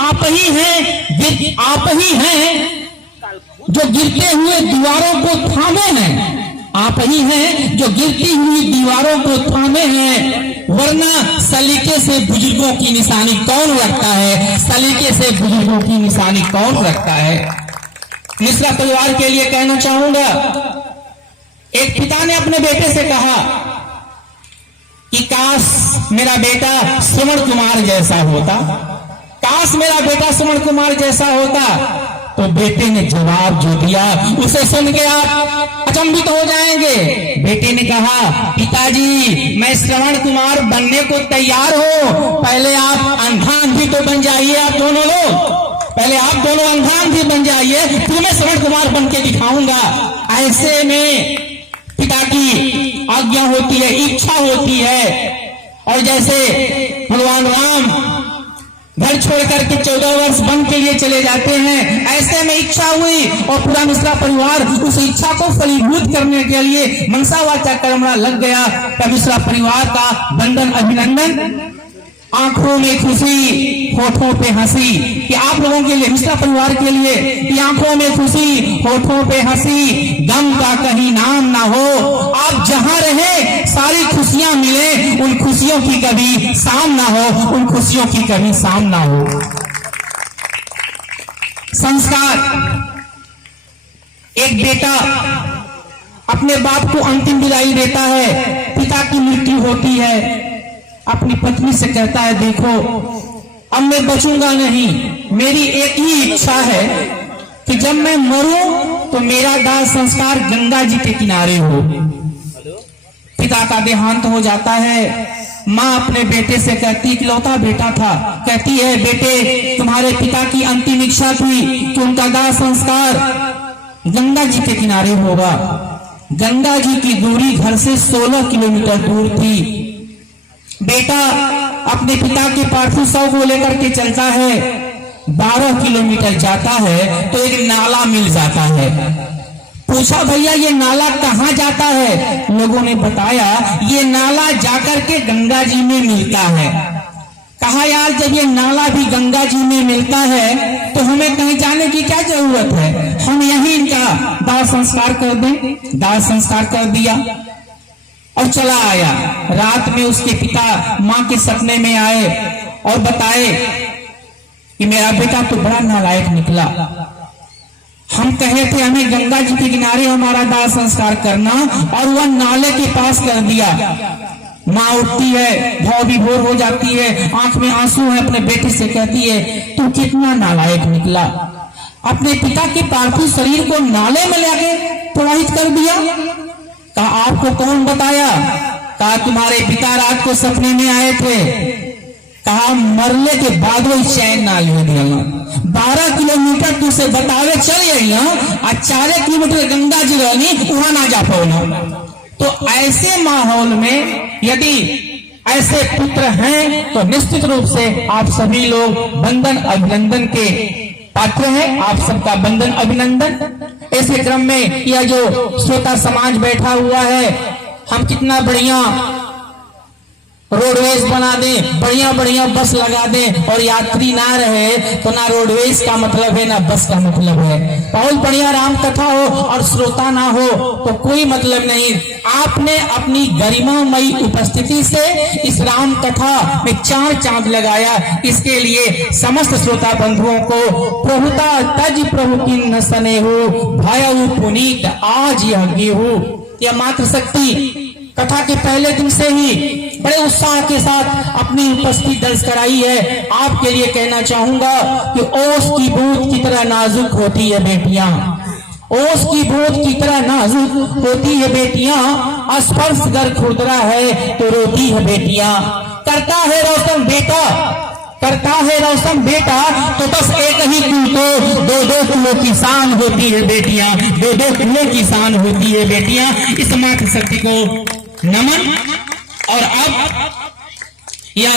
आप ही हैं जो गिरते हुए दीवारों को थामे हैं। आप ही हैं जो गिरती हुई दीवारों को थामे हैं, वरना सलीके से बुजुर्गों की निशानी कौन रखता है? सलीके से बुजुर्गों की निशानी कौन रखता है? मिश्रा परिवार के लिए कहना चाहूंगा, एक पिता ने अपने बेटे से कहा कि काश मेरा बेटा श्रवण कुमार जैसा होता, काश मेरा बेटा श्रवण कुमार जैसा होता। तो बेटे ने जवाब जो दिया उसे सुन के आप अचंभित हो जाएंगे। बेटे ने कहा, पिताजी मैं श्रवण कुमार बनने को तैयार हूं, पहले आप अंधा अंधी तो बन जाइए। आप दोनों लोग पहले आप दोनों अंधा अंधी बन जाइए, फिर मैं श्रवण कुमार बन के दिखाऊंगा। ऐसे में पिता की आज्ञा होती है, इच्छा होती है। और जैसे भगवान राम घर छोड़ करके 14 वर्ष वन के लिए चले जाते हैं, ऐसे में इच्छा हुई और पूरा मिश्रा परिवार उस इच्छा को फलीभूत करने के लिए मनसा वाचा कर्मणा लग गया। तब मिश्रा परिवार का वंदन अभिनंदन, आंखों में खुशी होठों पे हंसी। कि आप लोगों के लिए, मिश्रा परिवार के लिए, कि आंखों में खुशी होठों पे हंसी, गम का कहीं नाम ना हो। आप जहां रहे सारी खुशियां मिले, उन खुशियों की कभी शाम ना हो, उन खुशियों की कभी शाम ना हो। संस्कार, एक बेटा अपने बाप को अंतिम विदाई देता है, पिता की मृत्यु होती है, अपनी पत्नी से कहता है, देखो अब मैं बचूंगा नहीं, मेरी एक ही इच्छा है कि जब मैं मरूं तो मेरा दाह संस्कार गंगा जी के किनारे हो। पिता का देहांत हो जाता है। माँ अपने बेटे से कहती, इकलौता बेटा था, कहती है, बेटे तुम्हारे पिता की अंतिम इच्छा थी कि उनका दाह संस्कार गंगा जी के किनारे होगा। गंगा जी की दूरी घर से 16 किलोमीटर दूर थी। बेटा अपने पिता के पार्थिव शव को लेकर के चलता है, 12 किलोमीटर जाता है तो एक नाला मिल जाता है। पूछा, भैया ये नाला कहाँ जाता है? लोगों ने बताया, ये नाला जाकर के गंगा जी में मिलता है। कहा, यार जब ये नाला भी गंगा जी में मिलता है तो हमें कहीं जाने की क्या जरूरत है, हम यहीं इनका दाह संस्कार कर दें। दाह संस्कार कर दिया और चला आया। रात में उसके पिता मां के सपने में आए और बताए कि मेरा बेटा तो बड़ा नालायक निकला, हम कहे थे हमें गंगा जी के किनारे हमारा दाह संस्कार करना और वह नाले के पास कर दिया। माँ उठती है, भाव विभोर हो जाती है, आंख में आंसू है, अपने बेटे से कहती है, तू कितना नालायक निकला, अपने पिता के पार्थिव शरीर को नाले में लाके प्रवाहित कर दिया। कहा, आपको कौन बताया? कहा, तुम्हारे पिता रात को सपने में आए थे। कहा, मरने के बाद वो चैन ना ले दिया। 12 किलोमीटर तुझसे बतावे चल गई और 4 किलोमीटर गंगा जी रहनी, वहां ना जा पाओ। तो ऐसे माहौल में यदि ऐसे पुत्र हैं तो निश्चित रूप से आप सभी लोग वंदन अभिनंदन के पात्र हैं। आप सबका वंदन अभिनंदन। ऐसे क्रम में यह जो श्रोता समाज बैठा हुआ है, हम कितना बढ़िया रोडवेज बना दें, बढ़िया बढ़िया बस लगा दें और यात्री ना रहे तो ना रोडवेज का मतलब है ना बस का मतलब है। बहुत बढ़िया राम कथा हो और श्रोता ना हो तो कोई मतलब नहीं। आपने अपनी गरिमामयी उपस्थिति से इस राम कथा में 4 चांद लगाया। इसके लिए समस्त श्रोता बंधुओं को प्रभुता तज प्रभु की न सने हो, भय पुनीत आज यह गेहू। यह मात्र शक्ति कथा के पहले दिन से ही बड़े उत्साह के साथ अपनी उपस्थिति दर्ज कराई है। आपके लिए कहना चाहूंगा कि ओस की बूंद की तरह नाजुक होती है बेटियां, ओस की बूंद की तरह नाजुक होती है बेटियां, स्पर्श अगर खुरदरा है तो रोती है बेटियां। करता है रोशन बेटा, करता है रोशन बेटा, तो बस एक ही कुल को 2-2 किलो की शान होती है बेटियां, 2-2 किलो की शान होती है बेटियां। इस मातृशक्ति को नमन। और अब यह